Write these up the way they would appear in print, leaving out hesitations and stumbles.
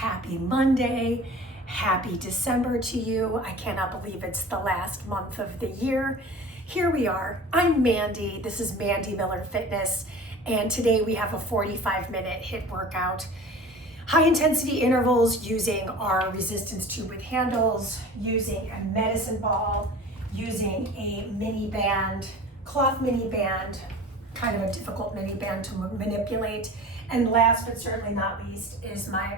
Happy Monday. Happy December to you. I cannot believe it's the last month of the year. Here we are. I'm Mandy. This is Mandy Miller Fitness. And today we have a 45-minute HIIT workout. High intensity intervals using our resistance tube with handles, using a medicine ball, using a mini band, cloth mini band, kind of a difficult mini band to manipulate. And last but certainly not least is my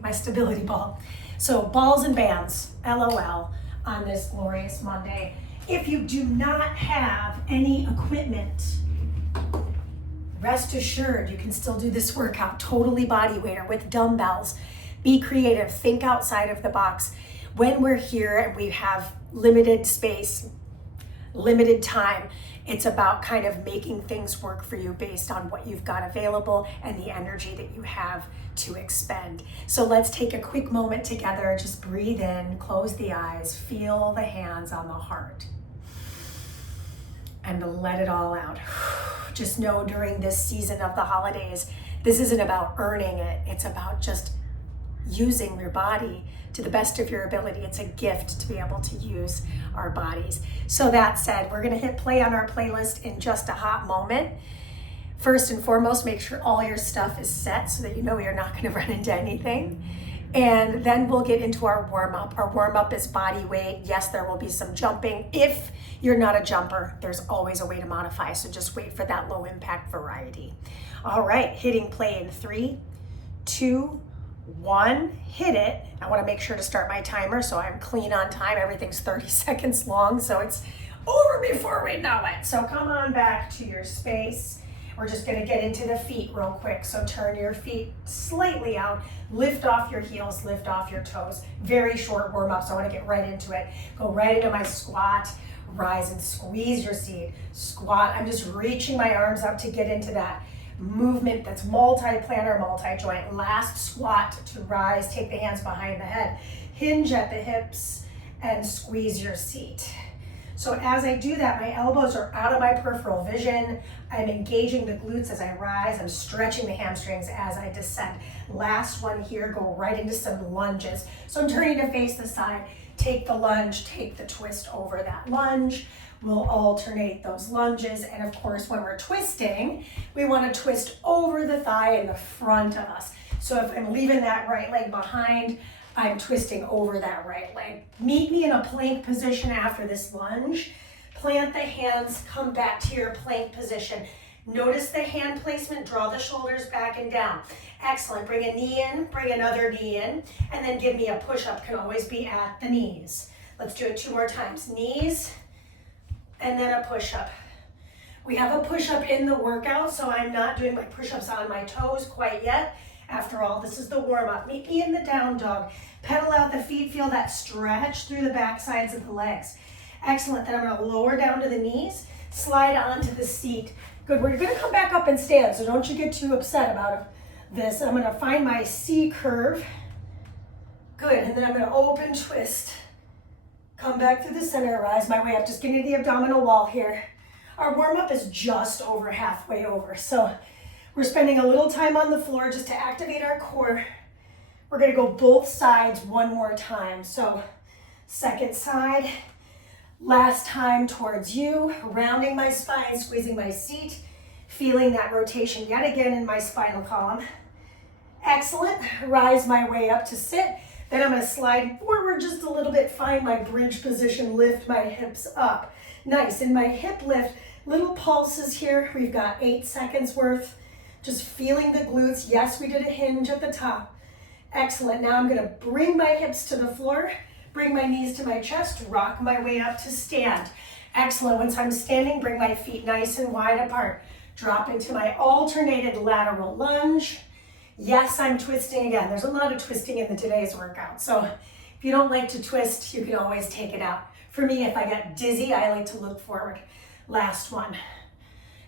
my stability ball. So balls and bands, LOL, on this glorious Monday. If you do not have any equipment, rest assured you can still do this workout totally body weight or with dumbbells. Be creative, think outside of the box. When we're here and we have limited space, limited time, it's about kind of making things work for you based on what you've got available and the energy that you have to expend. So let's take a quick moment together, just breathe in, close the eyes, feel the hands on the heart, and let it all out. Just know during this season of the holidays, this isn't about earning it, it's about just using your body to the best of your ability. It's a gift to be able to use our bodies. So that said, we're gonna hit play on our playlist in just a hot moment. First and foremost, make sure all your stuff is set so that you know you're not gonna run into anything. And then we'll get into our warm-up. Our warm-up is body weight. Yes, there will be some jumping. If you're not a jumper, there's always a way to modify, so just wait for that low impact variety. All right, hitting play in 3, 2, 1, hit it. I want to make sure to start my timer so I'm clean on time. Everything's 30 seconds long, so it's over before we know it. So come on back to your space. We're just going to get into the feet real quick. So turn your feet slightly out, lift off your heels, lift off your toes. Very short warm up, so I want to get right into it. Go right into my squat, rise and squeeze your seat. Squat, I'm just reaching my arms up to get into that movement that's multi-plantar, multi-joint. Last squat to rise, take the hands behind the head. Hinge at the hips and squeeze your seat. So as I do that, my elbows are out of my peripheral vision. I'm engaging the glutes as I rise. I'm stretching the hamstrings as I descend. Last one here, go right into some lunges. So I'm turning to face the side. Take the lunge, take the twist over that lunge. We'll alternate those lunges. And of course, when we're twisting, we want to twist over the thigh in the front of us. So if I'm leaving that right leg behind, I'm twisting over that right leg. Meet me in a plank position after this lunge. Plant the hands, come back to your plank position. Notice the hand placement, draw the shoulders back and down. Excellent, bring a knee in, bring another knee in, and then give me a push-up, can always be at the knees. Let's do it 2 more times. Knees, and then a push-up. We have a push-up in the workout, so I'm not doing my push-ups on my toes quite yet. After all, this is the warm-up. Meet me in the down dog. Pedal out the feet, feel that stretch through the back sides of the legs. Excellent, then I'm gonna lower down to the knees, slide onto the seat. Good, we're gonna come back up and stand, so don't you get too upset about this. I'm gonna find my C curve. Good, and then I'm gonna open twist. Come back through the center, rise my way up, just getting to the abdominal wall here. Our warm-up is just over halfway over, so we're spending a little time on the floor just to activate our core. We're gonna go both sides one more time. So second side, last time towards you, rounding my spine, squeezing my seat, feeling that rotation yet again in my spinal column. Excellent, rise my way up to sit. Then I'm gonna slide forward just a little bit, find my bridge position, lift my hips up. Nice, in my hip lift, little pulses here. We've got 8 seconds worth. Just feeling the glutes. Yes, we did a hinge at the top. Excellent, now I'm gonna bring my hips to the floor, bring my knees to my chest, rock my way up to stand. Excellent, once I'm standing, bring my feet nice and wide apart. Drop into my alternated lateral lunge. Yes, I'm twisting again. There's a lot of twisting in today's workout. So if you don't like to twist, you can always take it out. For me, if I get dizzy, I like to look forward. Last one.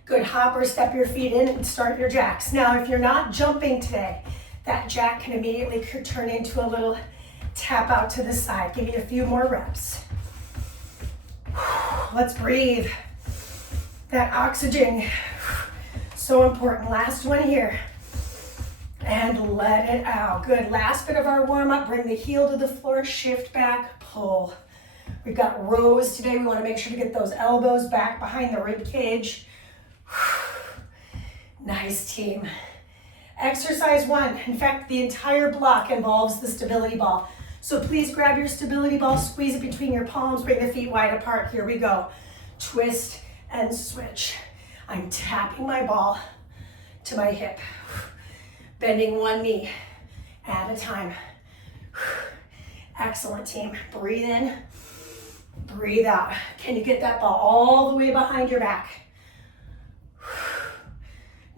Good, hop or step your feet in and start your jacks. Now, if you're not jumping today, that jack can immediately turn into a little tap out to the side. Give me a few more reps. Let's breathe. That oxygen, so important. Last one here. And let it out. Good, last bit of our warm up. Bring the heel to the floor, shift back, pull. We've got rows today. We wanna make sure to get those elbows back behind the rib cage. Nice, team. Exercise 1. In fact, the entire block involves the stability ball. So please grab your stability ball, squeeze it between your palms, bring the feet wide apart. Here we go. Twist and switch. I'm tapping my ball to my hip. Bending one knee at a time. Excellent, team. Breathe in, breathe out. Can you get that ball all the way behind your back?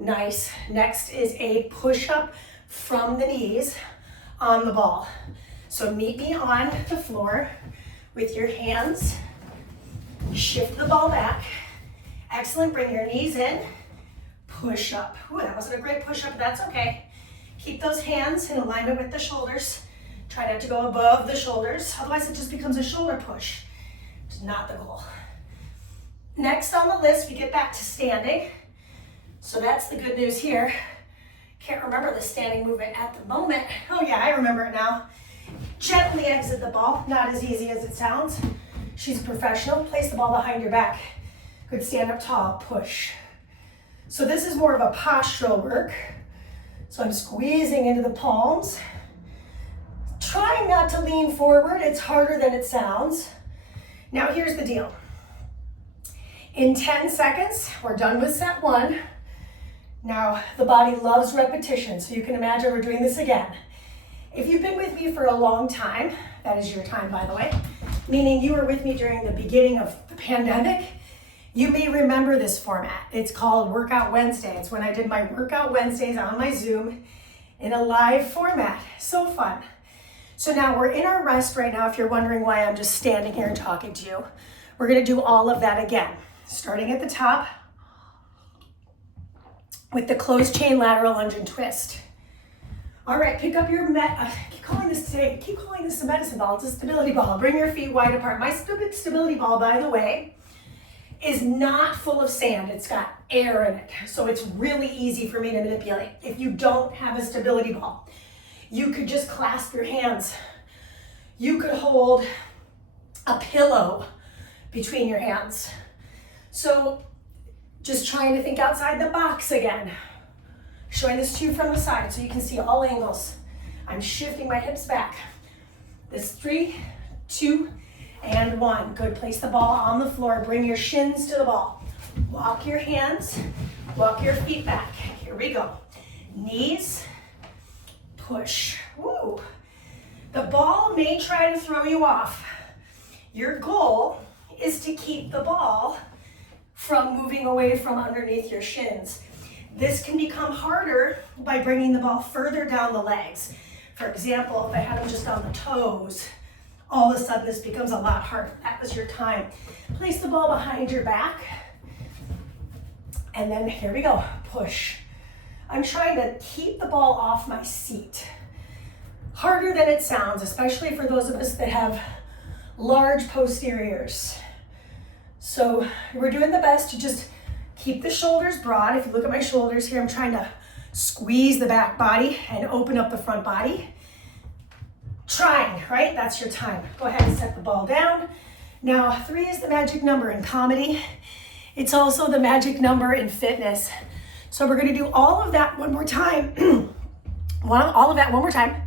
Nice. Next is a push-up from the knees on the ball. So meet me on the floor with your hands. Shift the ball back. Excellent. Bring your knees in. Push up. Ooh, that wasn't a great push up, but that's okay. Keep those hands in alignment with the shoulders. Try not to go above the shoulders, otherwise it just becomes a shoulder push. It's not the goal. Next on the list, we get back to standing. So that's the good news here. Can't remember the standing movement at the moment. Oh yeah, I remember it now. Gently exit the ball, not as easy as it sounds. She's a professional. Place the ball behind your back. Good, stand up tall, push. So this is more of a postural work. So I'm squeezing into the palms. Trying not to lean forward. It's harder than it sounds. Now here's the deal. In 10 seconds, we're done with set 1. Now the body loves repetition, so you can imagine we're doing this again. If you've been with me for a long time, that is your time, by the way, meaning you were with me during the beginning of the pandemic, you may remember this format. It's called Workout Wednesday. It's when I did my Workout Wednesdays on my Zoom in a live format. So fun. So now we're in our rest right now. If you're wondering why I'm just standing here and talking to you, we're gonna do all of that again. Starting at the top with the closed chain lateral lunge and twist. All right, pick up your keep calling this a medicine ball. It's a stability ball. Bring your feet wide apart. My stability ball, by the way, is not full of sand. It's got air in it. So it's really easy for me to manipulate. If you don't have a stability ball, you could just clasp your hands. You could hold a pillow between your hands. So just trying to think outside the box again. Showing this to you from the side so you can see all angles. I'm shifting my hips back. This 3, 2, and 1. Good, place the ball on the floor. Bring your shins to the ball. Walk your hands, walk your feet back. Here we go. Knees, push. Woo. The ball may try to throw you off. Your goal is to keep the ball from moving away from underneath your shins. This can become harder by bringing the ball further down the legs. For example, if I had them just on the toes, all of a sudden this becomes a lot harder. That was your time. Place the ball behind your back. And then here we go, push. I'm trying to keep the ball off my seat. Harder than it sounds, especially for those of us that have large posteriors. So we're doing the best to just keep the shoulders broad. If you look at my shoulders here, I'm trying to squeeze the back body and open up the front body. Trying, right? That's your time. Go ahead and set the ball down. Now, 3 is the magic number in comedy. It's also the magic number in fitness. So we're gonna do all of that one more time. All of that one more time.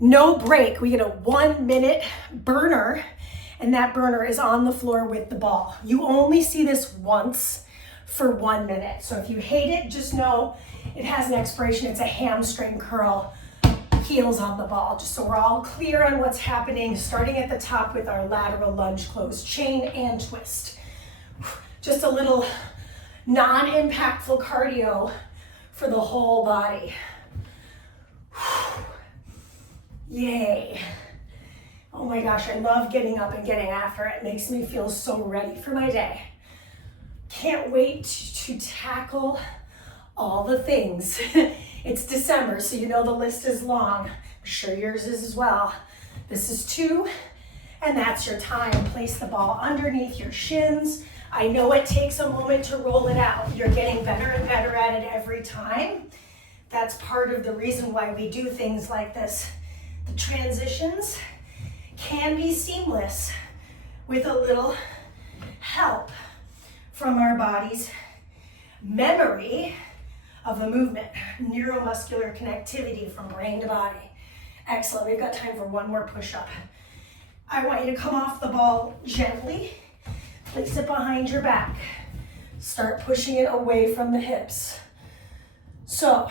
No break. We get a 1-minute burner, and that burner is on the floor with the ball. You only see this once for 1 minute. So if you hate it, just know it has an expiration. It's a hamstring curl. Heels on the ball, just so we're all clear on what's happening, starting at the top with our lateral lunge, closed chain and twist. Just a little non-impactful cardio for the whole body. Yay. Oh my gosh, I love getting up and getting after it. It makes me feel so ready for my day. Can't wait to tackle all the things. It's December, so you know the list is long. I'm sure yours is as well. This is 2, and that's your time. Place the ball underneath your shins. I know it takes a moment to roll it out. You're getting better and better at it every time. That's part of the reason why we do things like this. The transitions can be seamless with a little help from our body's memory of the movement, neuromuscular connectivity from brain to body. Excellent, we've got time for one more push-up. I want you to come off the ball gently, place it behind your back. Start pushing it away from the hips. So,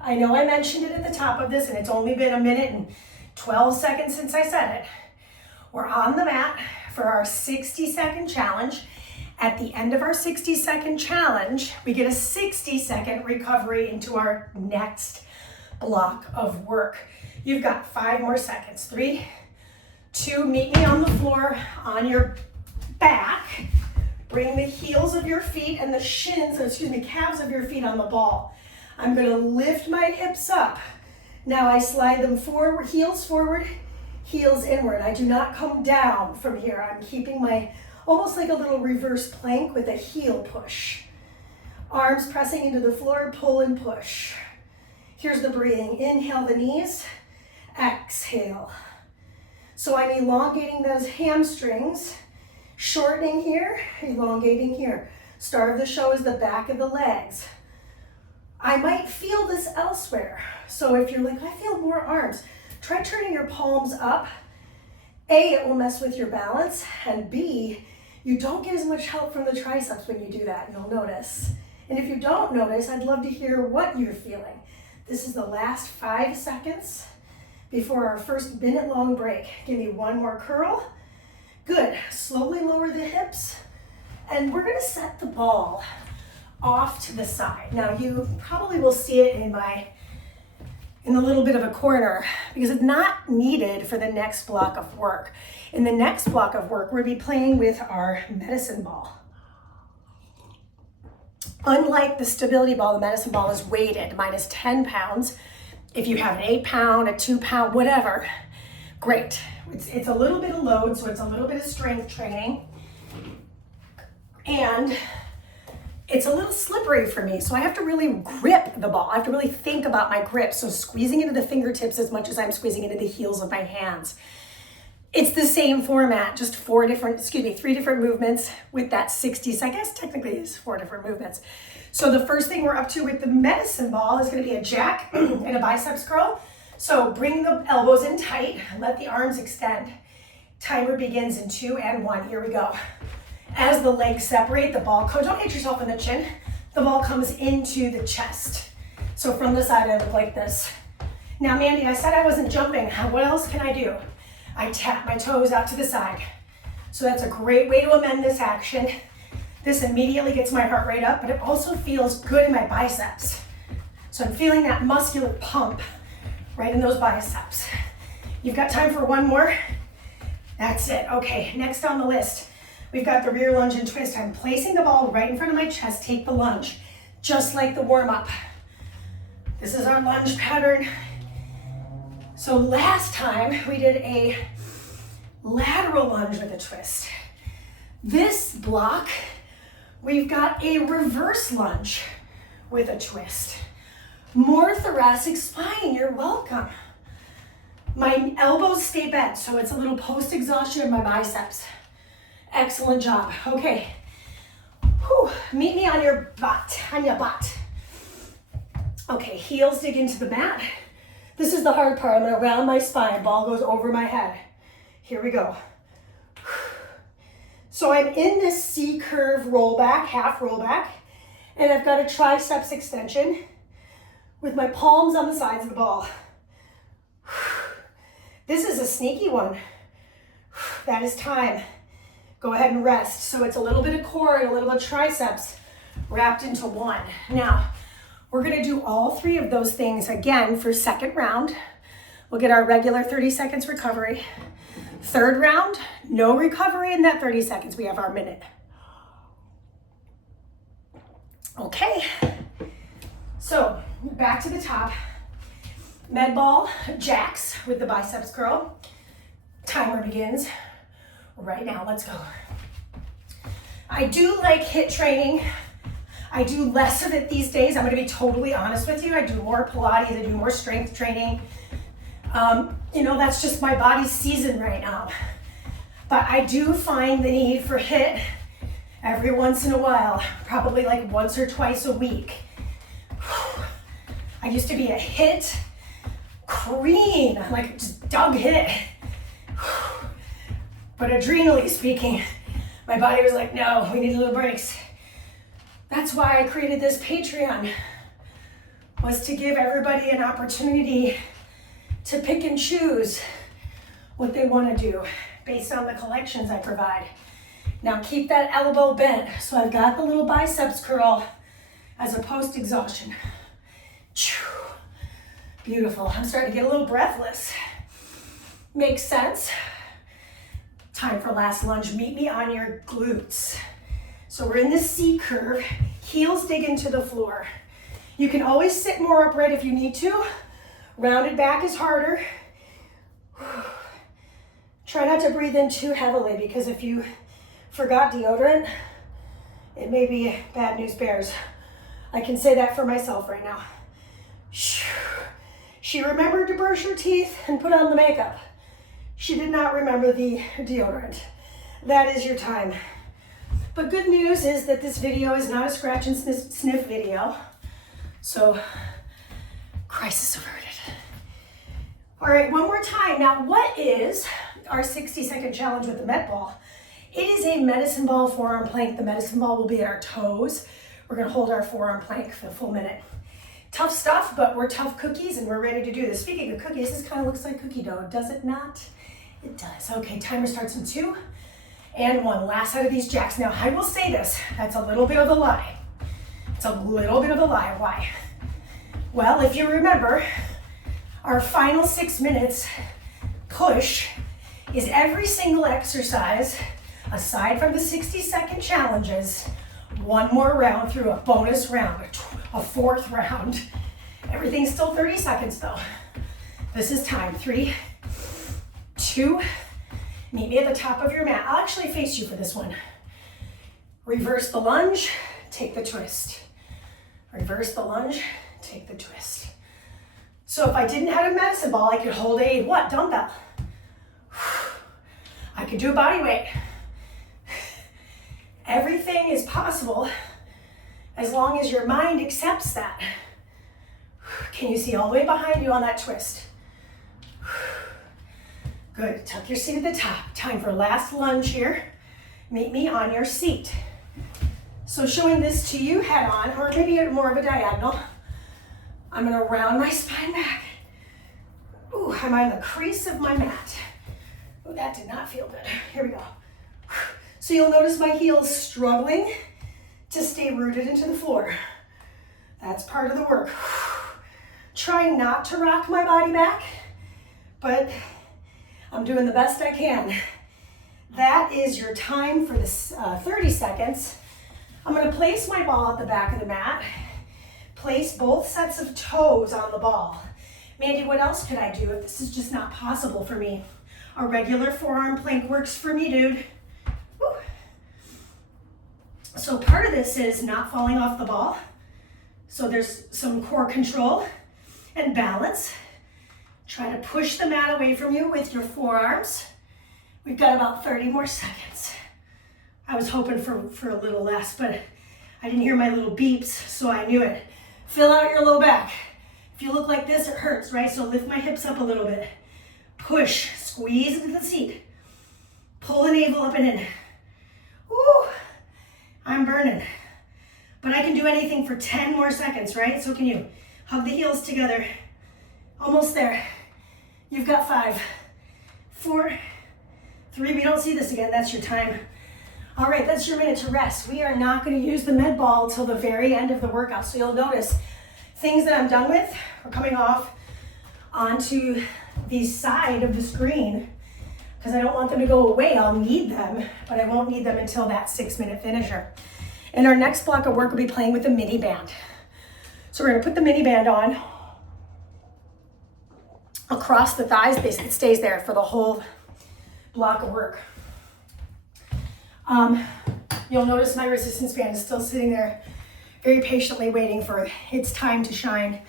I know I mentioned it at the top of this and it's only been 1 minute and 12 seconds since I said it. We're on the mat for our 60-second challenge. At the end of our 60-second challenge, we get a 60-second recovery into our next block of work. You've got 5 more seconds. 3, 2, meet me on the floor on your back. Bring the heels of your feet and the calves of your feet on the ball. I'm gonna lift my hips up. Now I slide them forward, heels inward. I do not come down from here. I'm keeping my, almost like a little reverse plank with a heel push. Arms pressing into the floor, pull and push. Here's the breathing. Inhale the knees, exhale. So I'm elongating those hamstrings, shortening here, elongating here. Star of the show is the back of the legs. I might feel this elsewhere. So if you're like, I feel more arms, try turning your palms up. A, it will mess with your balance, and B, you don't get as much help from the triceps when you do that, you'll notice. And if you don't notice, I'd love to hear what you're feeling. This is the last 5 seconds before our first minute-long break. Give me one more curl. Good, slowly lower the hips, and we're gonna set the ball off to the side. Now you probably will see it in a little bit of a corner because it's not needed for the next block of work. In the next block of work, we'll be playing with our medicine ball. Unlike the stability ball, the medicine ball is weighted, minus 10 pounds. If you have an 8 pound, a 2 pound, whatever, great. It's a little bit of load, so it's a little bit of strength training. And it's a little slippery for me, so I have to really grip the ball. I have to really think about my grip, so squeezing into the fingertips as much as I'm squeezing into the heels of my hands. It's the same format, just 3 different movements with that 60 seconds. Technically, it's 4 different movements. So the first thing we're up to with the medicine ball is gonna be a jack and a biceps curl. So bring the elbows in tight, let the arms extend. Timer begins in 2 and 1, here we go. As the legs separate, the ball comes, don't hit yourself in the chin, the ball comes into the chest. So from the side, I look like this. Now, Mandy, I said I wasn't jumping. What else can I do? I tap my toes out to the side. So that's a great way to amend this action. This immediately gets my heart rate up, but it also feels good in my biceps. So I'm feeling that muscular pump right in those biceps. You've got time for one more? That's it. Okay, next on the list. We've got the rear lunge and twist. I'm placing the ball right in front of my chest. Take the lunge, just like the warm-up. This is our lunge pattern. So last time we did a lateral lunge with a twist. This block, we've got a reverse lunge with a twist. More thoracic spine, you're welcome. My elbows stay bent, so it's a little post-exhaustion of my biceps. Excellent job. Okay. Whew. Meet me on your butt, Okay, heels dig into the mat. This is the hard part. I'm gonna round my spine. Ball goes over my head. Here we go. So I'm in this C-curve rollback, half rollback, and I've got a triceps extension with my palms on the sides of the ball. This is a sneaky one. That is time. Go ahead and rest. So it's a little bit of core and a little bit of triceps wrapped into one. Now, we're gonna do all 3 of those things again for second round. We'll get our regular 30 seconds recovery. Third round, no recovery in that 30 seconds. We have our minute. Okay, so back to the top. Med ball, jacks with the biceps curl. Timer begins right now. Let's go. I do like HIIT training. I do less of it these days. I'm gonna be totally honest with you. I do more Pilates, I do more strength training. You know, that's just my body's season right now. But I do find the need for HIIT every once in a while, probably like once or twice a week. I used to be a HIIT queen, like just dug HIIT. But adrenally speaking, my body was like, no, we need little breaks. That's why I created this Patreon, was to give everybody an opportunity to pick and choose what they want to do based on the collections I provide. Now keep that elbow bent. So I've got the little biceps curl as a post-exhaustion. Beautiful. I'm starting to get a little breathless. Makes sense. Time for last lunge. Meet me on your glutes. So we're in this C curve. Heels dig into the floor. You can always sit more upright if you need to. Rounded back is harder. Try not to breathe in too heavily, because if you forgot deodorant, it may be bad news bears. I can say that for myself right now. She remembered to brush her teeth and put on the makeup. She did not remember the deodorant. That is your time. But good news is that this video is not a scratch and sniff video. So, crisis averted. All right, one more time. Now, what is our 60-second challenge with the Met Ball? It is a medicine ball forearm plank. The medicine ball will be at our toes. We're gonna hold our forearm plank for the full minute. Tough stuff, but we're tough cookies and we're ready to do this. Speaking of cookies, this kind of looks like cookie dough, does it not? It does. Okay, timer starts in 2 and 1. Last set of these jacks. Now, I will say this, that's a little bit of a lie. It's a little bit of a lie. Why? Well, if you remember, our final 6 minutes push is every single exercise, aside from the 60-second challenges, one more round through a bonus round, a 4th round. Everything's still 30 seconds though. This is time. 3, 2, meet me at the top of your mat. I'll actually face you for this one. Reverse the lunge, take the twist. Reverse the lunge, take the twist. So if I didn't have a medicine ball, I could hold a what? Dumbbell. I could do a body weight. Everything is possible as long as your mind accepts that. Can you see all the way behind you on that twist? Good, tuck your seat at the top. Time for last lunge here. Meet me on your seat. So showing this to you head on, or maybe more of a diagonal. I'm gonna round my spine back. Ooh, I'm on the crease of my mat. Oh, that did not feel good. Here we go. So you'll notice my heels struggling to stay rooted into the floor. That's part of the work. Trying not to rock my body back, but I'm doing the best I can. That is your time for this 30 seconds. I'm gonna place my ball at the back of the mat. Place both sets of toes on the ball. Mandy, what else could I do if this is just not possible for me? A regular forearm plank works for me, dude. Woo. So part of this is not falling off the ball. So there's some core control and balance. Try to push the mat away from you with your forearms. We've got about 30 more seconds. I was hoping for a little less, but I didn't hear my little beeps, so I knew it. Fill out your low back. If you look like this, it hurts, right? So lift my hips up a little bit. Push, squeeze into the seat. Pull the navel up and in. Woo, I'm burning. But I can do anything for 10 more seconds, right? So can you. Hug the heels together. Almost there. You've got 5, 4, 3. We don't see this again. That's your time. All right, that's your minute to rest. We are not going to use the med ball till the very end of the workout. So you'll notice things that I'm done with are coming off onto the side of the screen because I don't want them to go away. I'll need them, but I won't need them until that 6-minute finisher. And our next block of work will be playing with the mini band. So we're going to put the mini band on across the thighs. It stays there for the whole block of work. You'll notice my resistance band is still sitting there very patiently waiting for its time to shine.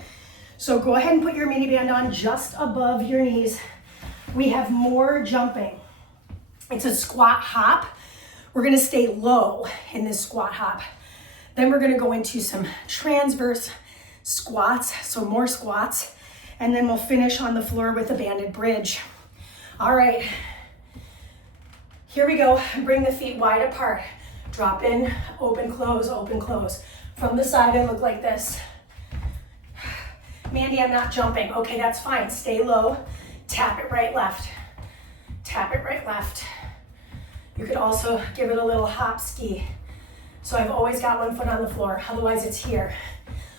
So go ahead and put your mini band on just above your knees. We have more jumping. It's a squat hop. We're gonna stay low in this squat hop. Then we're gonna go into some transverse squats, so more squats, and then we'll finish on the floor with a banded bridge. All right, here we go. Bring the feet wide apart. Drop in, open, close, open, close. From the side, I look like this. Mandy, I'm not jumping. Okay, that's fine. Stay low. Tap it right, left. Tap it right, left. You could also give it a little hop ski. So I've always got one foot on the floor, otherwise it's here.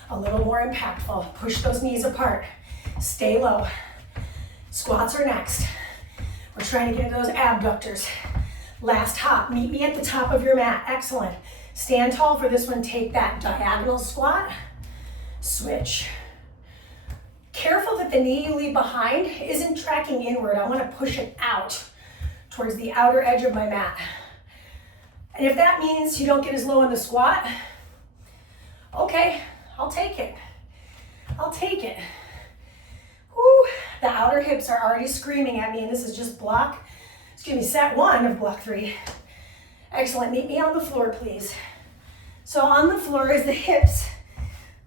A little more impactful. Push those knees apart. Stay low. Squats are next. We're trying to get into those abductors. Last hop. Meet me at the top of your mat. Excellent. Stand tall for this one. Take that diagonal squat. Switch. Careful that the knee you leave behind isn't tracking inward. I want to push it out towards the outer edge of my mat. And if that means you don't get as low in the squat, okay, I'll take it. I'll take it. Woo, the outer hips are already screaming at me, and this is just set 1 of block 3. Excellent, meet me on the floor, please. So on the floor is the hips,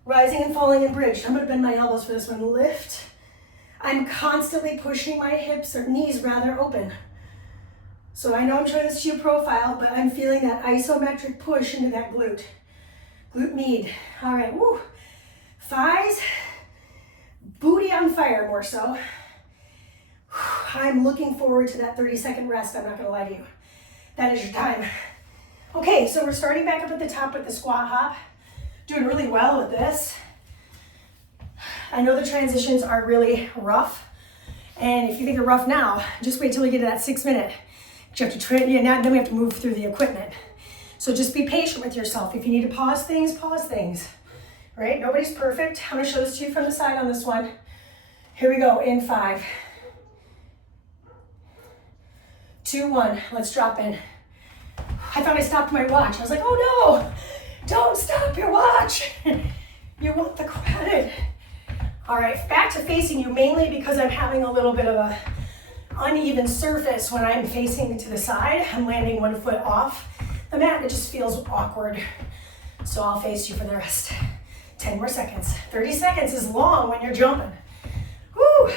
rising and falling in bridge. I'm gonna bend my elbows for this one, lift. I'm constantly pushing my hips, or knees rather, open. So I know I'm showing this to you profile, but I'm feeling that isometric push into that glute. Glute med. All right, woo. Thighs, booty on fire more so. I'm looking forward to that 30-second rest, I'm not gonna lie to you. That is your time. Okay, so we're starting back up at the top with the squat hop. Doing really well with this. I know the transitions are really rough, and if you think they're rough now, just wait till we get to that 6 minute. You have to train, then we have to move through the equipment. So just be patient with yourself. If you need to pause things, right? Nobody's perfect. I'm gonna show this to you from the side on this one. Here we go, in 5, 2, 1, let's drop in. I thought I stopped my watch. I was like, oh no, don't stop your watch. You want the credit. All right, back to facing you, mainly because I'm having a little bit of a uneven surface when I'm facing to the side. I'm landing 1 foot off the mat, and it just feels awkward. So I'll face you for the rest. 10 more seconds. 30 seconds is long when you're jumping. Woo!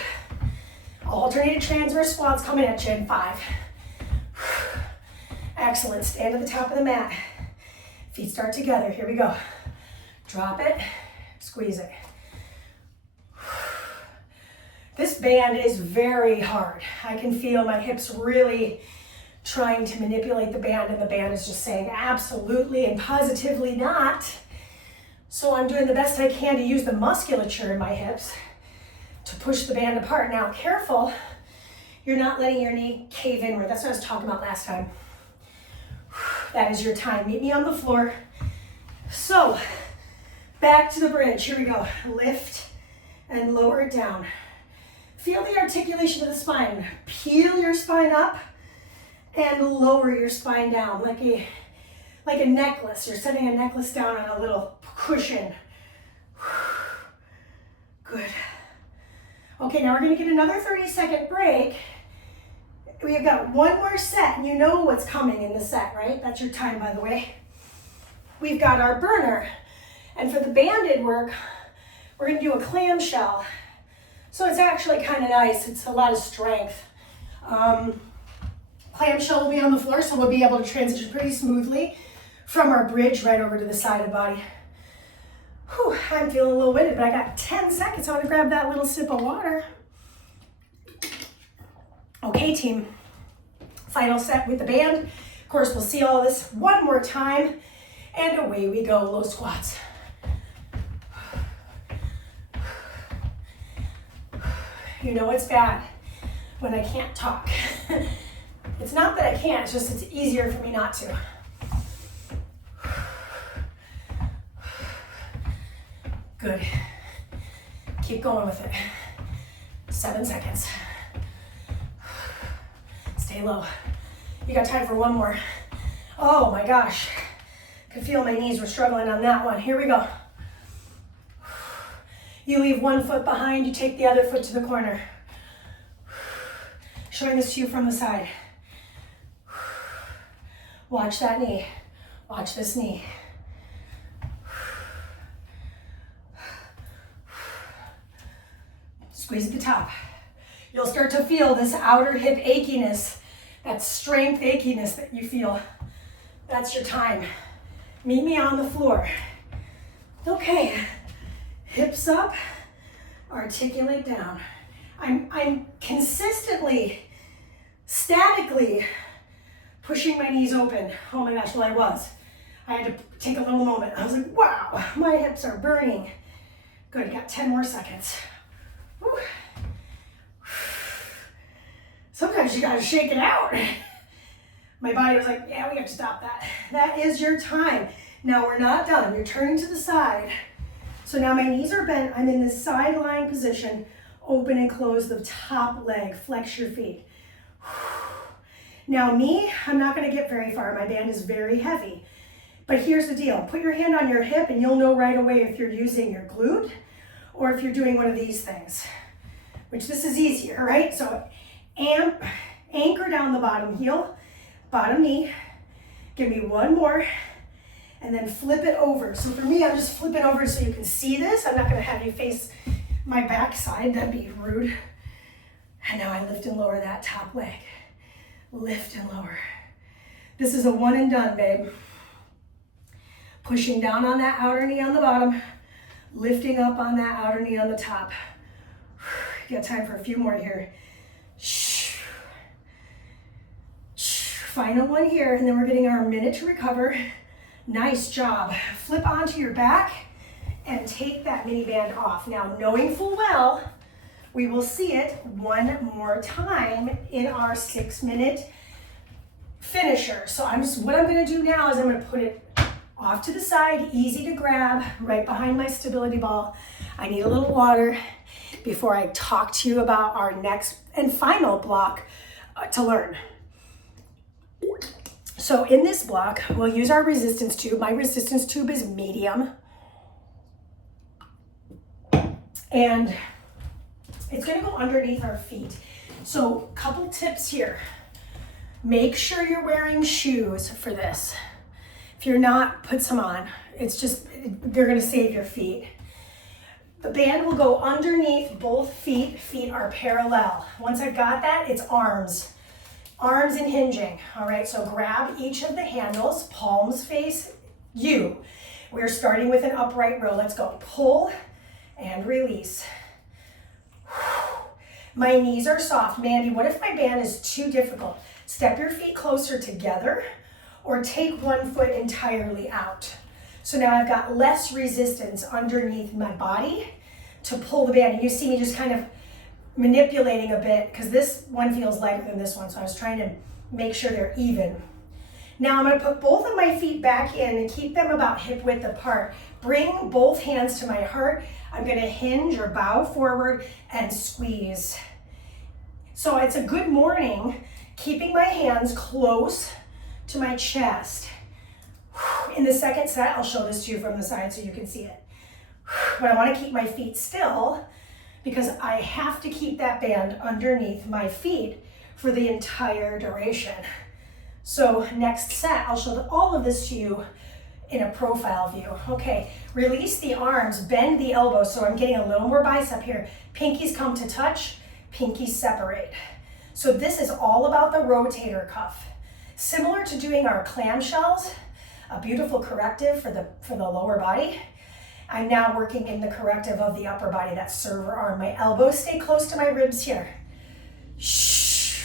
Alternated transverse squats coming at you in 5. Excellent, stand at the top of the mat. Feet start together, here we go. Drop it, squeeze it. This band is very hard. I can feel my hips really trying to manipulate the band, and the band is just saying absolutely and positively not. So I'm doing the best I can to use the musculature in my hips to push the band apart. Now, careful, you're not letting your knee cave inward. That's what I was talking about last time. That is your time. Meet me on the floor. So, back to the bridge. Here we go. Lift and lower it down. Feel the articulation of the spine. Peel your spine up and lower your spine down like a necklace. You're setting a necklace down on a little cushion. Good. Okay, now we're gonna get another 30-second break. We've got 1 more set, and you know what's coming in the set, right? That's your time, by the way. We've got our burner. And for the banded work, we're gonna do a clamshell. So it's actually kind of nice. It's a lot of strength. Clamshell will be on the floor, so we'll be able to transition pretty smoothly from our bridge right over to the side of the body. Whew, I'm feeling a little winded, but I got 10 seconds. I want to grab that little sip of water. Okay, team. Final set with the band. Of course, we'll see all this 1 more time, and away we go, low squats. You know it's bad when I can't talk. It's not that I can't, it's just it's easier for me not to. Good. Keep going with it. 7 seconds. Stay low. You got time for 1 more. Oh my gosh. Could feel my knees were struggling on that one. Here we go. You leave one foot behind, you take the other foot to the corner. Showing this to you from the side. Watch that knee. Watch this knee. Squeeze at the top. You'll start to feel this outer hip achiness, that strength achiness that you feel. That's your time. Meet me on the floor. Okay, hips up, articulate down. I'm consistently, statically pushing my knees open. Oh my gosh, well I had to take a little moment. I was like, wow, my hips are burning. Good, got 10 more seconds. Whew. Sometimes you gotta shake it out. My body was like, yeah, we have to stop that. That is your time. Now we're not done. You're turning to the side. So now my knees are bent. I'm in this side lying position. Open and close the top leg. Flex your feet. Now me, I'm not gonna get very far. My band is very heavy. But here's the deal. Put your hand on your hip and you'll know right away if you're using your glute or if you're doing one of these things, which this is easier, right? So anchor down the bottom heel, bottom knee. Give me one more, and then flip it over. So for me, I'm just flipping over so you can see this. I'm not gonna have you face my backside, that'd be rude. And now I lift and lower that top leg. Lift and lower. This is a one and done, babe. Pushing down on that outer knee on the bottom, lifting up on that outer knee on the top. You got time for a few more here. Final one here, and then we're getting our minute to recover. Nice job. Flip onto your back and take that mini band off. Now, knowing full well, we will see it one more time in our 6-minute finisher. So what I'm gonna do now is I'm gonna put it off to the side, easy to grab, right behind my stability ball. I need a little water before I talk to you about our next and final block to learn. So in this block, we'll use our resistance tube. My resistance tube is medium. And it's gonna go underneath our feet. So couple tips here. Make sure you're wearing shoes for this. If you're not, put some on. They're gonna save your feet. The band will go underneath both feet. Feet are parallel. Once I've got that, it's arms. Arms and hinging. All right, so grab each of the handles, palms face you. We're starting with an upright row. Let's go. Pull and release. My knees are soft. Mandy, what if my band is too difficult? Step your feet closer together or take one foot entirely out. So now I've got less resistance underneath my body to pull the band. And you see me just kind of manipulating a bit because this one feels lighter than this one. So I was trying to make sure they're even. Now I'm gonna put both of my feet back in and keep them about hip width apart. Bring both hands to my heart. I'm gonna hinge or bow forward and squeeze. So it's a good morning, keeping my hands close to my chest. In the second set, I'll show this to you from the side so you can see it. But I wanna keep my feet still because I have to keep that band underneath my feet for the entire duration. So next set, I'll show all of this to you in a profile view. Okay, release the arms, bend the elbows, so I'm getting a little more bicep here. Pinkies come to touch, pinkies separate. So this is all about the rotator cuff. Similar to doing our clamshells, a beautiful corrective for the lower body. I'm now working in the corrective of the upper body, that server arm. My elbows stay close to my ribs here. Shh.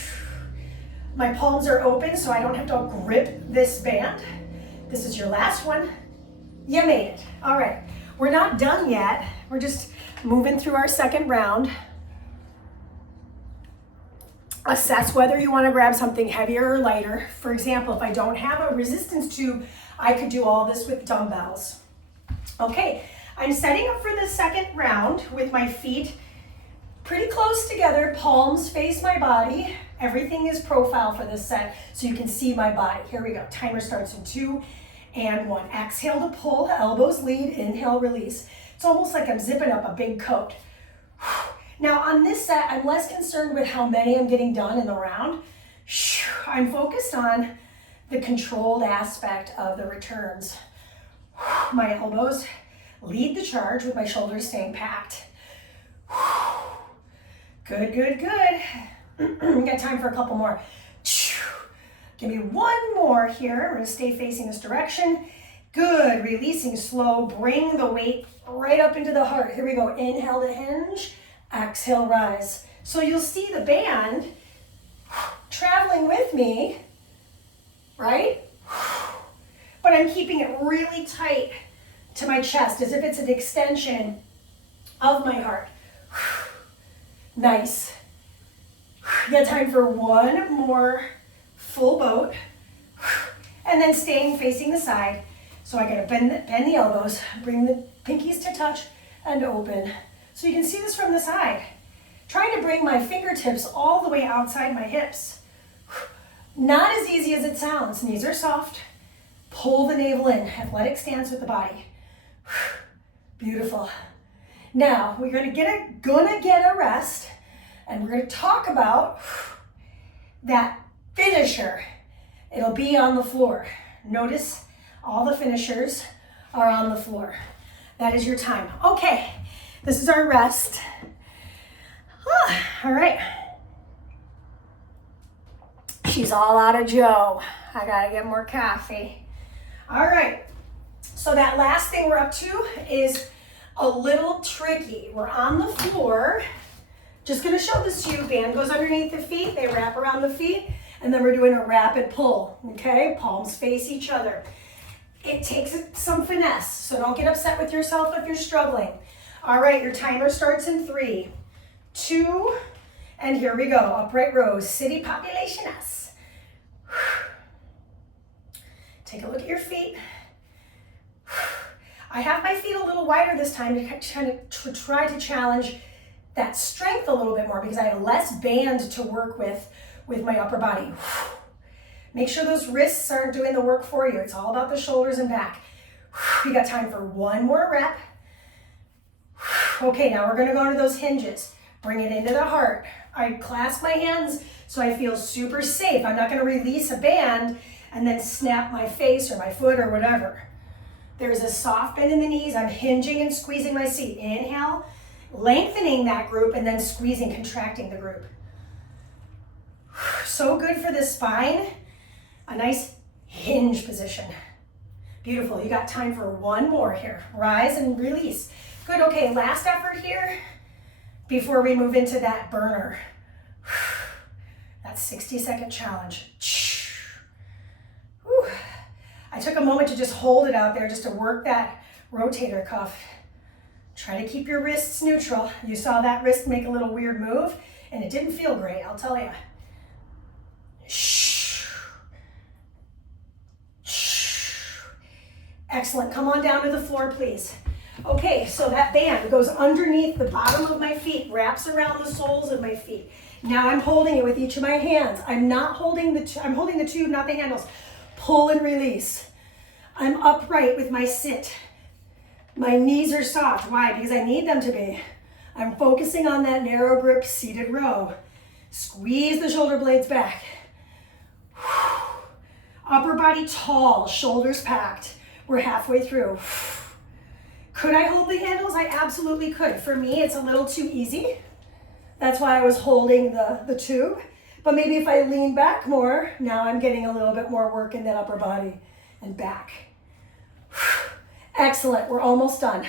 My palms are open so I don't have to grip this band. This is your last one. You made it. All right, we're not done yet. We're just moving through our second round. Assess whether you want to grab something heavier or lighter. For example, if I don't have a resistance tube, I could do all this with dumbbells. Okay, I'm setting up for the second round with my feet pretty close together, palms face my body. Everything is profile for this set so you can see my body. Here we go. Timer starts in 2 and 1. Exhale to pull, elbows lead, inhale, release. It's almost like I'm zipping up a big coat. Now on this set, I'm less concerned with how many I'm getting done in the round. I'm focused on the controlled aspect of the returns. My elbows lead the charge with my shoulders staying packed. Good, good, good. We got time for a couple more. Give me one more here. We're gonna stay facing this direction. Good, releasing slow. Bring the weight right up into the heart. Here we go. Inhale to hinge, exhale, rise. So you'll see the band traveling with me, right? But I'm keeping it really tight to my chest as if it's an extension of my heart. Nice. You got time for one more full boat. And then staying facing the side. So I gotta bend the elbows, bring the pinkies to touch and open. So you can see this from the side. Trying to bring my fingertips all the way outside my hips. Not as easy as it sounds. Knees are soft. Pull the navel in, athletic stance with the body. Beautiful. Now we're gonna get a rest, and we're gonna talk about that finisher. It'll be on the floor. Notice all the finishers are on the floor. That is your time. Okay, this is our rest. All right. She's all out of Joe. I gotta get more coffee. All right, so that last thing we're up to is a little tricky. We're on the floor. Just gonna show this to you. Band goes underneath the feet, they wrap around the feet, and then we're doing a rapid pull, okay? Palms face each other. It takes some finesse, so don't get upset with yourself if you're struggling. All right, your timer starts in 3, 2, and here we go. Upright rows, city population-S. Take a look at your feet. I have my feet a little wider this time to try to challenge that strength a little bit more because I have less band to work with my upper body. Make sure those wrists aren't doing the work for you. It's all about the shoulders and back. You got time for one more rep. Okay, now we're gonna go into those hinges. Bring it into the heart. I clasp my hands so I feel super safe. I'm not gonna release a band and then snap my face or my foot or whatever. There's a soft bend in the knees. I'm hinging and squeezing my seat. Inhale, lengthening that group and then squeezing, contracting the group. So good for the spine. A nice hinge position. Beautiful, you got time for one more here. Rise and release. Good, okay, last effort here before we move into that burner. That 60-second challenge. Whew. I took a moment to just hold it out there just to work that rotator cuff. Try to keep your wrists neutral. You saw that wrist make a little weird move and it didn't feel great, I'll tell you. Excellent, come on down to the floor, please. Okay, so that band goes underneath the bottom of my feet, wraps around the soles of my feet. Now I'm holding it with each of my hands. I'm holding the tube, not the handles. Pull and release. I'm upright with my sit. My knees are soft. Why? Because I need them to be. I'm focusing on that narrow grip seated row. Squeeze the shoulder blades back. Upper body tall, shoulders packed. We're halfway through. Could I hold the handles? I absolutely could. For me, it's a little too easy. That's why I was holding the tube. But maybe if I lean back more, now I'm getting a little bit more work in that upper body and back. Excellent, we're almost done.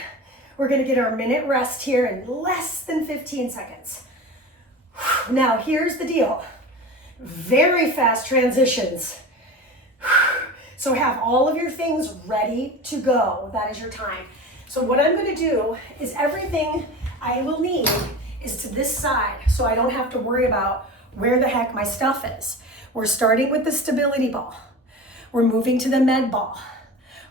We're gonna get our minute rest here in less than 15 seconds. Now, here's the deal. Very fast transitions. So have all of your things ready to go. That is your time. So what I'm gonna do is everything I will need is to this side so I don't have to worry about where the heck my stuff is. We're starting with the stability ball. We're moving to the med ball.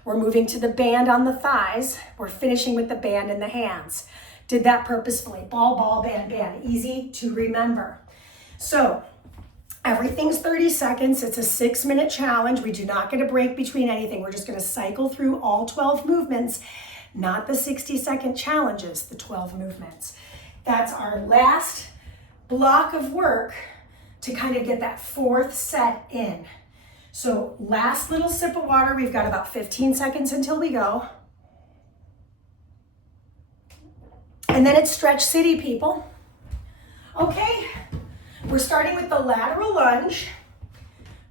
We're moving to the band on the thighs. We're finishing with the band in the hands. Did that purposefully. Ball, ball, band, band. Easy to remember. So Everything's 30 seconds. It's a 6-minute challenge. We do not get a break between anything. We're just going to cycle through all 12 movements, not the 60-second challenges, the 12 movements. That's our last block of work to kind of get that 4th set in. So last little sip of water. We've got about 15 seconds until we go. And then it's Stretch City, people. Okay, we're starting with the lateral lunge,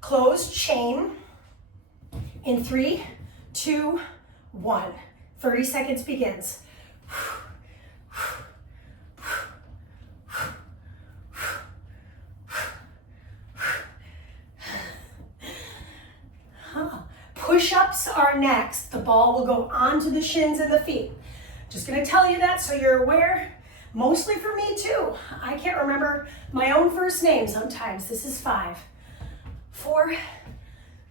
closed chain, in 3, 2, 1. 30 seconds begins. Push-ups are next. The ball will go onto the shins and the feet. Just gonna tell you that so you're aware. Mostly for me too. I can't remember my own first name sometimes. This is 5, 4,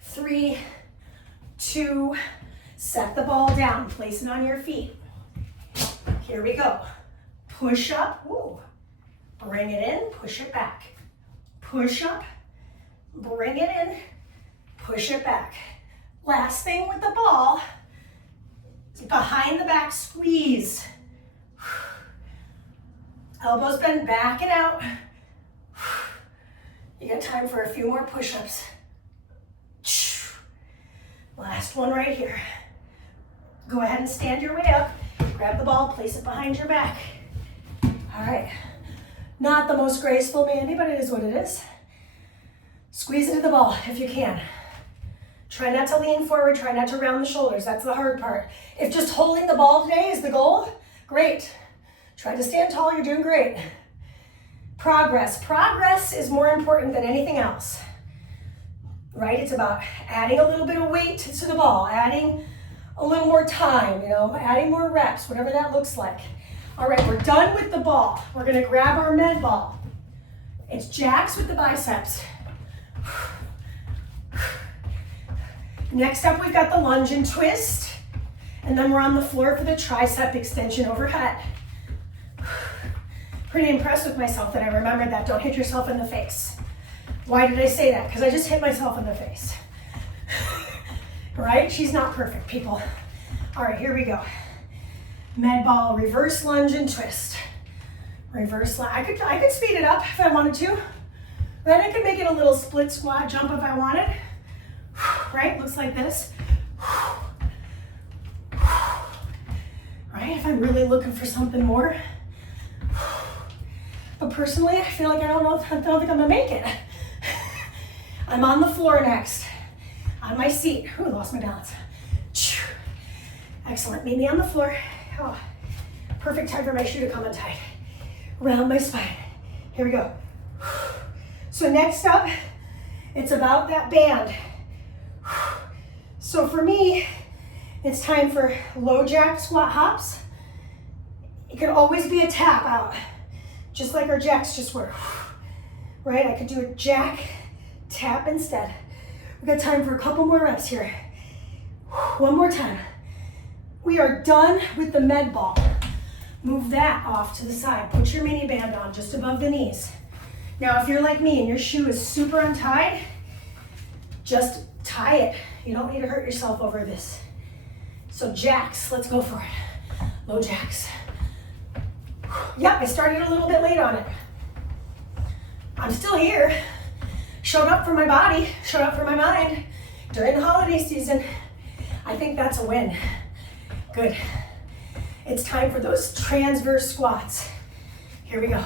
3, 2, set the ball down, place it on your feet. Here we go. Push up, woo. Bring it in, push it back. Push up, bring it in, push it back. Last thing with the ball, behind the back squeeze. Elbows bend back and out. You got time for a few more push-ups. Last one right here. Go ahead and stand your way up. Grab the ball, place it behind your back. All right. Not the most graceful, Mandy, but it is what it is. Squeeze into the ball if you can. Try not to lean forward, try not to round the shoulders. That's the hard part. If just holding the ball today is the goal, great. Try to stand tall, you're doing great. Progress. Progress is more important than anything else, right? It's about adding a little bit of weight to the ball, adding a little more time, adding more reps, whatever that looks like. All right, we're done with the ball. We're gonna grab our med ball. It's jacks with the biceps. Next up, we've got the lunge and twist, and then we're on the floor for the tricep extension overhead. Pretty impressed with myself that I remembered that. Don't hit yourself in the face. Why did I say that? Because I just hit myself in the face. Right? She's not perfect, people. All right, here we go. Med ball, reverse lunge and twist. Reverse lunge. I could speed it up if I wanted to. Right? I could make it a little split squat jump if I wanted. Right? Looks like this. Right? If I'm really looking for something more. But personally, I feel like I don't think I'm gonna make it. I'm on the floor next. On my seat. Ooh, lost my balance. Excellent. Meet me on the floor. Oh, perfect time for my shoe to come untied. Round my spine. Here we go. So next up, it's about that band. So for me, it's time for low jack squat hops. It could always be a tap out, just like our jacks just were. Right? I could do a jack, tap instead. We got time for a couple more reps here. One more time. We are done with the med ball. Move that off to the side. Put your mini band on just above the knees. Now, if you're like me and your shoe is super untied, just tie it. You don't need to hurt yourself over this. So jacks, let's go for it. Low jacks. Yep, I started a little bit late on it. I'm still here. Showed up for my body, showed up for my mind during the holiday season. I think that's a win. Good. It's time for those transverse squats. Here we go.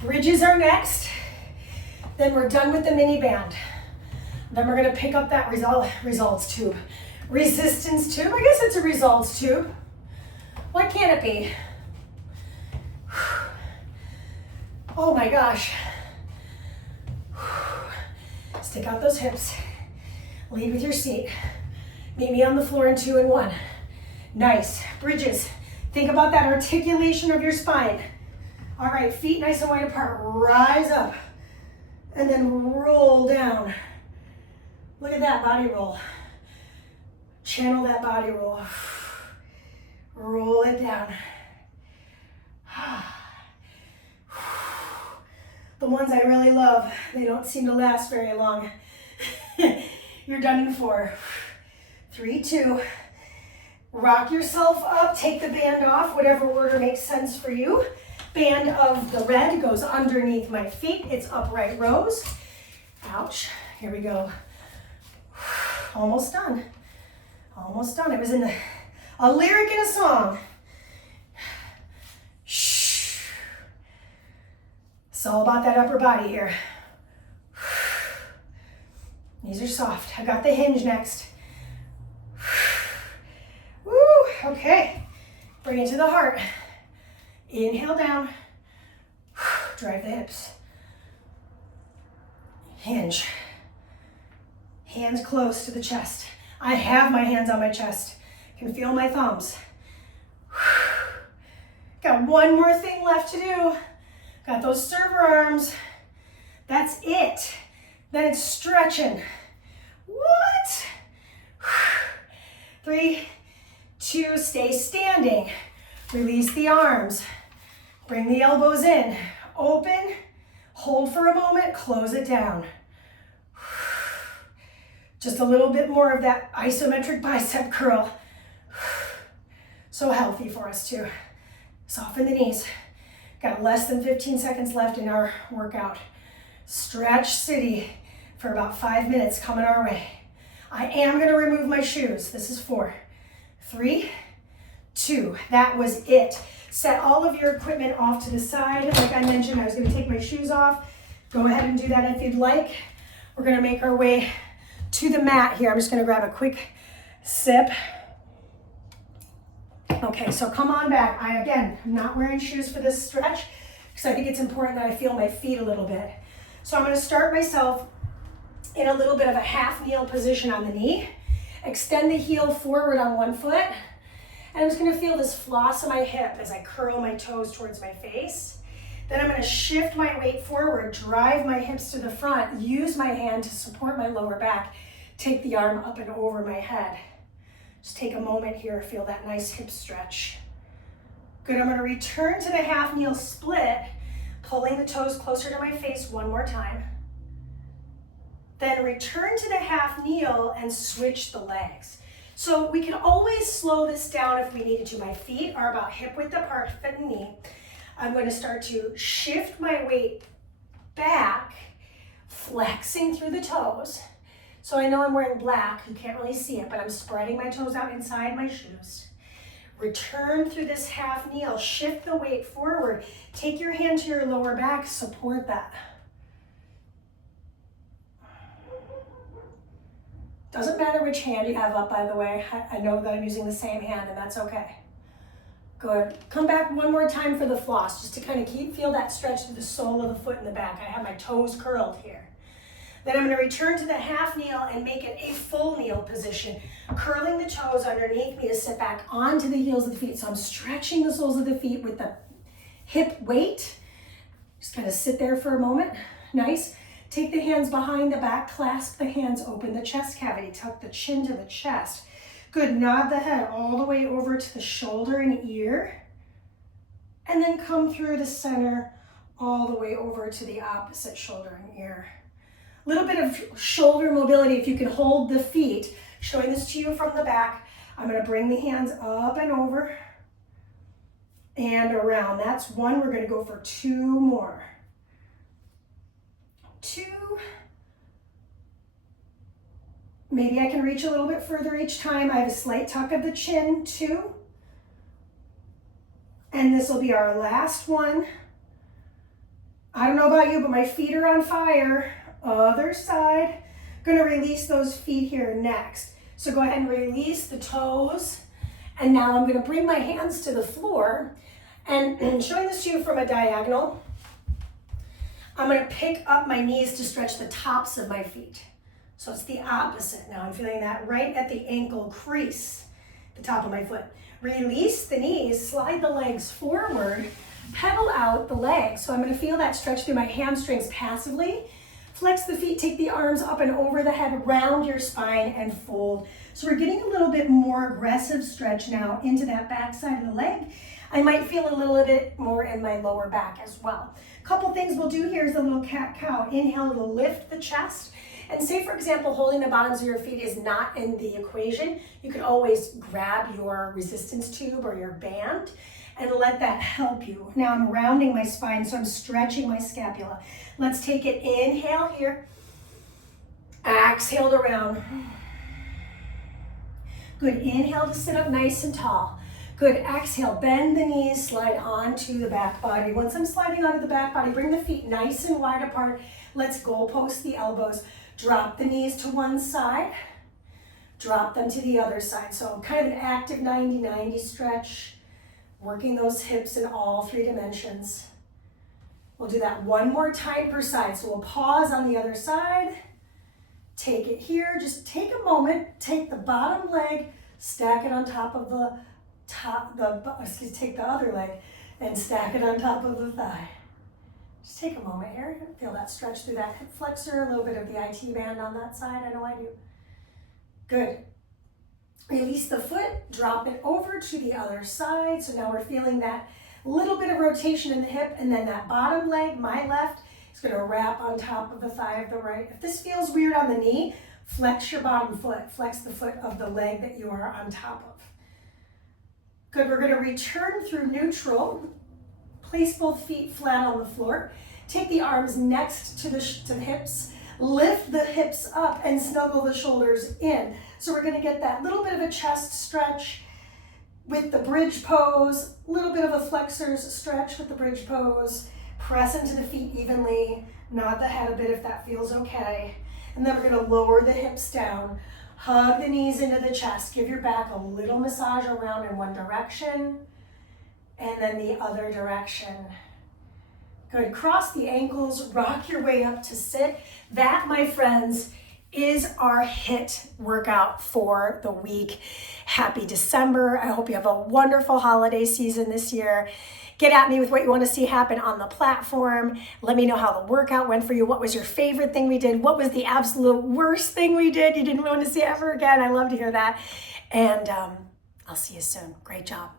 Bridges are next. Then we're done with the mini band. Then we're gonna pick up that results tube. Resistance tube, I guess it's a results tube. Why can't it be? Oh my gosh. Stick out those hips. Lead with your seat. Meet me on the floor in 2 and 1. Nice. Bridges. Think about that articulation of your spine. All right, feet nice and wide apart. Rise up. And then roll down. Look at that body roll. Channel that body roll. Roll it down. The ones I really love, they don't seem to last very long. You're done in 4. 3, 2. Rock yourself up, take the band off, whatever order makes sense for you. Band of the red goes underneath my feet. It's upright rows. Ouch. Here we go. Almost done. Almost done. It was in a lyric in a song. Shh. It's all about that upper body here. Knees are soft. I got the hinge next. Woo. Okay. Bring it to the heart. Inhale down. Drive the hips. Hinge. Hands close to the chest. I have my hands on my chest. Can feel my thumbs. Got one more thing left to do. Got those server arms. That's it. Then it's stretching. What? 3, 2, stay standing. Release the arms. Bring the elbows in. Open. Hold for a moment. Close it down. Just a little bit more of that isometric bicep curl. So healthy for us too. Soften the knees. Got less than 15 seconds left in our workout. Stretch City for about 5 minutes coming our way. I am gonna remove my shoes. This is 4, 3, 2. That was it. Set all of your equipment off to the side. Like I mentioned, I was gonna take my shoes off. Go ahead and do that if you'd like. We're gonna make our way to the mat here. I'm just gonna grab a quick sip. Okay, so come on back. I'm not wearing shoes for this stretch because I think it's important that I feel my feet a little bit. So I'm gonna start myself in a little bit of a half kneel position on the knee. Extend the heel forward on one foot. And I'm just gonna feel this floss in my hip as I curl my toes towards my face. Then I'm gonna shift my weight forward, drive my hips to the front, use my hand to support my lower back, take the arm up and over my head. Just take a moment here, feel that nice hip stretch. Good, I'm gonna return to the half kneel split, pulling the toes closer to my face one more time. Then return to the half kneel and switch the legs. So we can always slow this down if we needed to. My feet are about hip width apart, foot and knee. I'm going to start to shift my weight back, flexing through the toes. So I know I'm wearing black, you can't really see it, but I'm spreading my toes out inside my shoes. Return through this half kneel, shift the weight forward. Take your hand to your lower back, support that. Doesn't matter which hand you have up, by the way. I know that I'm using the same hand, and that's okay. Good. Come back one more time for the floss, just to kind of feel that stretch through the sole of the foot in the back. I have my toes curled here. Then I'm going to return to the half kneel and make it a full kneel position, curling the toes underneath me to sit back onto the heels of the feet. So I'm stretching the soles of the feet with the hip weight. Just kind of sit there for a moment. Nice. Take the hands behind the back, clasp the hands, open the chest cavity, tuck the chin to the chest. Good, nod the head all the way over to the shoulder and ear. And then come through the center all the way over to the opposite shoulder and ear. A little bit of shoulder mobility if you can hold the feet. Showing this to you from the back. I'm gonna bring the hands up and over and around. That's 1, we're gonna go for 2 more. 2. Maybe I can reach a little bit further each time. I have a slight tuck of the chin, 2. And this will be our last one. I don't know about you, but my feet are on fire. Other side. Gonna release those feet here next. So go ahead and release the toes. And now I'm gonna bring my hands to the floor. And showing this to you from a diagonal, I'm gonna pick up my knees to stretch the tops of my feet. So it's the opposite. Now I'm feeling that right at the ankle crease, the top of my foot. Release the knees, slide the legs forward, pedal out the legs. So I'm gonna feel that stretch through my hamstrings passively, Flex the feet, take the arms up and over the head, round your spine and fold. So we're getting a little bit more aggressive stretch now into that back side of the leg. I might feel a little bit more in my lower back as well. A couple things we'll do here is a little cat-cow. Inhale to lift the chest. And say, for example, holding the bottoms of your feet is not in the equation. You could always grab your resistance tube or your band and let that help you. Now I'm rounding my spine, so I'm stretching my scapula. Let's take it. Inhale here. Exhale to round. Good. Inhale to sit up nice and tall. Good. Exhale, bend the knees, slide onto the back body. Once I'm sliding onto the back body, bring the feet nice and wide apart. Let's goalpost the elbows. Drop the knees to one side. Drop them to the other side. So kind of an active 90-90 stretch. Working those hips in all 3 dimensions. We'll do that one more time per side. So we'll pause on the other side. Take it here. Just take a moment. Take the bottom leg, stack it on top of the take the other leg and stack it on top of the thigh. Just take a moment here. Feel that stretch through that hip flexor. A little bit of the IT band on that side. I know I do. Good. Release the foot, drop it over to the other side. So now we're feeling that little bit of rotation in the hip, and then that bottom leg, my left, is going to wrap on top of the thigh of the right. If this feels weird on the knee, flex your bottom foot. Flex the foot of the leg that you are on top of. Good, we're going to return through neutral. Place both feet flat on the floor. Take the arms next to the hips. Lift the hips up and snuggle the shoulders in. So we're going to get that little bit of a chest stretch with the bridge pose, a little bit of a flexors stretch with the bridge pose. Press into the feet evenly, nod the head a bit if that feels okay. And then we're going to lower the hips down. Hug the knees into the chest. Give your back a little massage around in one direction and then the other direction. Good. Cross the ankles, rock your way up to sit. That, my friends, is our HIIT workout for the week. Happy December. I hope you have a wonderful holiday season this year. Get at me with what you want to see happen on the platform. Let me know how the workout went for you. What was your favorite thing we did? What was the absolute worst thing we did you didn't want to see ever again? I love to hear that. And I'll see you soon. Great job.